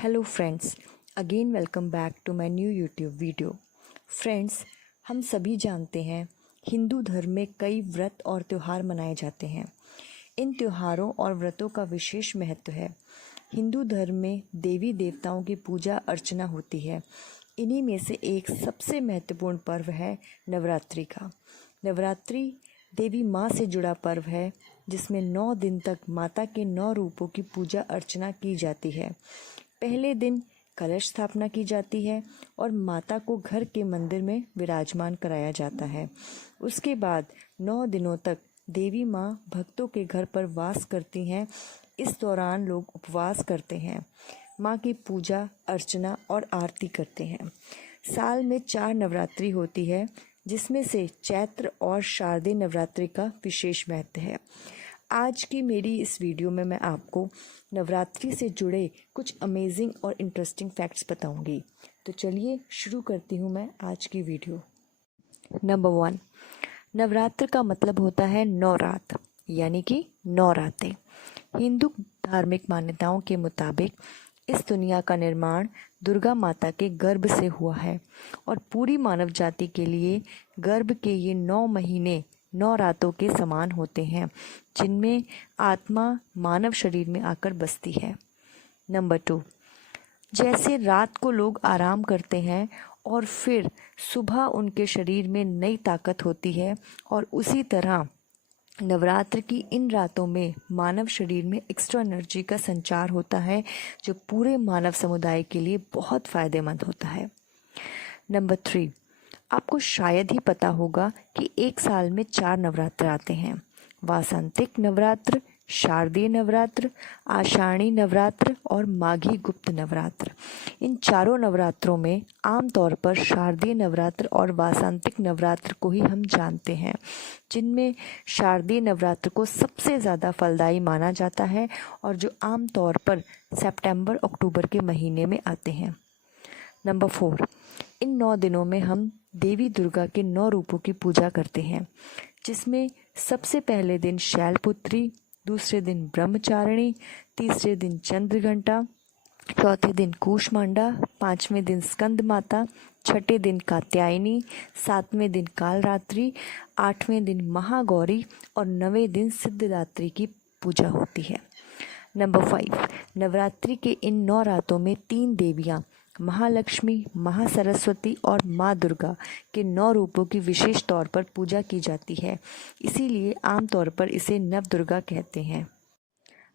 Hello friends, again welcome back to my new YouTube video. Friends, हम सभी जानते हैं हिंदू धर्म में कई व्रत और त्यौहार मनाए जाते हैं। इन त्योहारों और व्रतों का विशेष महत्व है। हिंदू धर्म में देवी देवताओं की पूजा अर्चना होती है। इन्हीं में से एक सबसे महत्वपूर्ण पर्व है नवरात्रि का। नवरात्रि देवी माँ से जुड़ा पर्व है जिसमें 9 दिन तक माता के 9 रूपों की पूजा अर्चना की जाती है। पहले दिन कलश स्थापना की जाती है और माता को घर के मंदिर में विराजमान कराया जाता है। उसके बाद 9 दिनों तक देवी माँ भक्तों के घर पर वास करती हैं। इस दौरान लोग उपवास करते हैं, माँ की पूजा अर्चना और आरती करते हैं। साल में 4 नवरात्रि होती है, जिसमें से चैत्र और शारदीय नवरात्रि का विशेष महत्व है। आज की मेरी इस वीडियो में मैं आपको नवरात्रि से जुड़े कुछ अमेजिंग और इंटरेस्टिंग फैक्ट्स बताऊंगी। तो चलिए शुरू करती हूँ मैं आज की वीडियो। नंबर 1, नवरात्र का मतलब होता है 9 रात, यानी कि 9 रातें। हिंदू धार्मिक मान्यताओं के मुताबिक इस दुनिया का निर्माण दुर्गा माता के गर्भ से हुआ है और पूरी मानव जाति के लिए गर्भ के ये 9 महीने 9 रातों के समान होते हैं, जिनमें आत्मा मानव शरीर में आकर बसती है। नंबर 2, जैसे रात को लोग आराम करते हैं और फिर सुबह उनके शरीर में नई ताकत होती है, और उसी तरह नवरात्र की इन रातों में मानव शरीर में एक्स्ट्रा एनर्जी का संचार होता है, जो पूरे मानव समुदाय के लिए बहुत फायदेमंद होता है। नंबर 3, आपको शायद ही पता होगा कि एक साल में 4 नवरात्र आते हैं। वासंतिक नवरात्र, शारदीय नवरात्र, आषाढ़ी नवरात्र और माघी गुप्त नवरात्र। इन चारों नवरात्रों में आमतौर पर शारदीय नवरात्र और वासंतिक नवरात्र को ही हम जानते हैं, जिनमें शारदीय नवरात्र को सबसे ज़्यादा फलदायी माना जाता है और जो आमतौर पर सितंबर अक्टूबर के महीने में आते हैं। नंबर 4, इन 9 दिनों में हम देवी दुर्गा के 9 रूपों की पूजा करते हैं, जिसमें सबसे पहले दिन शैलपुत्री, दूसरे दिन ब्रह्मचारिणी, तीसरे दिन चंद्रघंटा, चौथे दिन कूष्मांडा, 5वें दिन स्कंद माता, 6ठे दिन कात्यायनी, 7वें दिन कालरात्रि, 8वें दिन महागौरी और 9वें दिन सिद्धदात्री की पूजा होती है। नंबर 5, नवरात्रि के इन 9 रातों में 3 देवियाँ महालक्ष्मी, महासरस्वती और माँ दुर्गा के 9 रूपों की विशेष तौर पर पूजा की जाती है, इसीलिए आमतौर पर इसे नवदुर्गा कहते हैं।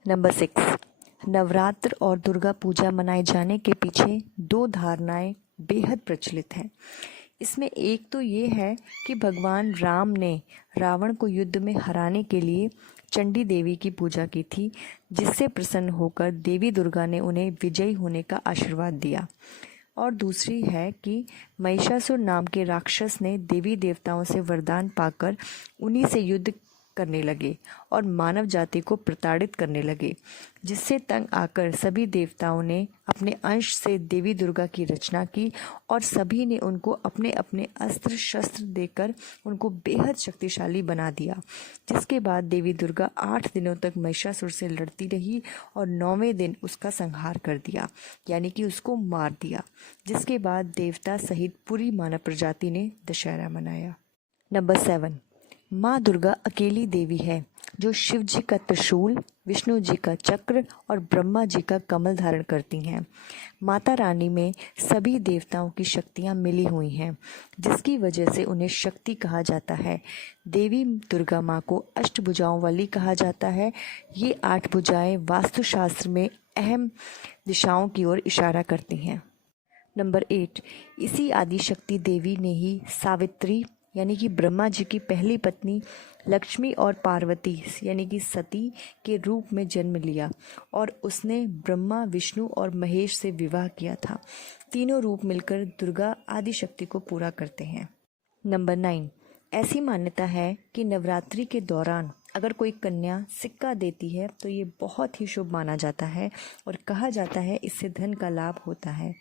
नंबर 6, नवरात्र और दुर्गा पूजा मनाए जाने के पीछे 2 धारणाएं बेहद प्रचलित हैं। इसमें एक तो ये है कि भगवान राम ने रावण को युद्ध में हराने के लिए चंडी देवी की पूजा की थी, जिससे प्रसन्न होकर देवी दुर्गा ने उन्हें विजयी होने का आशीर्वाद दिया। और दूसरी है कि महिषासुर नाम के राक्षस ने देवी देवताओं से वरदान पाकर उन्हीं से युद्ध करने लगे और मानव जाति को प्रताड़ित करने लगे, जिससे तंग आकर सभी देवताओं ने अपने अंश से देवी दुर्गा की रचना की और सभी ने उनको अपने अपने अस्त्र शस्त्र देकर उनको बेहद शक्तिशाली बना दिया। जिसके बाद देवी दुर्गा 8 दिनों तक महिषासुर से लड़ती रही और 9वें दिन उसका संहार कर दिया, यानी कि उसको मार दिया। जिसके बाद देवता सहित पूरी मानव प्रजाति ने दशहरा मनाया। नंबर 7, माँ दुर्गा अकेली देवी है जो शिव जी का त्रिशूल, विष्णु जी का चक्र और ब्रह्मा जी का कमल धारण करती हैं। माता रानी में सभी देवताओं की शक्तियाँ मिली हुई हैं, जिसकी वजह से उन्हें शक्ति कहा जाता है। देवी दुर्गा माँ को अष्टभुजाओं वाली कहा जाता है। ये 8 भुजाएं वास्तुशास्त्र में अहम दिशाओं की ओर इशारा करती हैं। नंबर 8, इसी आदि शक्ति देवी ने ही सावित्री यानी कि ब्रह्मा जी की पहली पत्नी लक्ष्मी और पार्वती यानी कि सती के रूप में जन्म लिया और उसने ब्रह्मा, विष्णु और महेश से विवाह किया था। तीनों रूप मिलकर दुर्गा आदि शक्ति को पूरा करते हैं। नंबर 9, ऐसी मान्यता है कि नवरात्रि के दौरान अगर कोई कन्या सिक्का देती है तो ये बहुत ही शुभ माना जाता है और कहा जाता है इससे धन का लाभ होता है।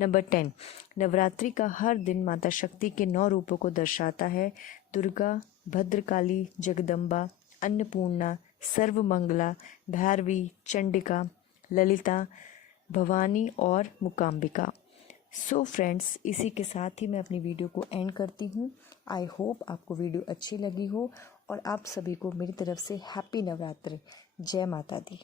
नंबर 10, नवरात्रि का हर दिन माता शक्ति के 9 रूपों को दर्शाता है। दुर्गा, भद्रकाली, जगदम्बा, अन्नपूर्णा, सर्वमंगला, भैरवी, चंडिका, ललिता, भवानी और मूकांबिका। सो फ्रेंड्स, इसी के साथ ही मैं अपनी वीडियो को एंड करती हूँ। आई होप आपको वीडियो अच्छी लगी हो और आप सभी को मेरी तरफ से हैप्पी नवरात्रि। जय माता दी।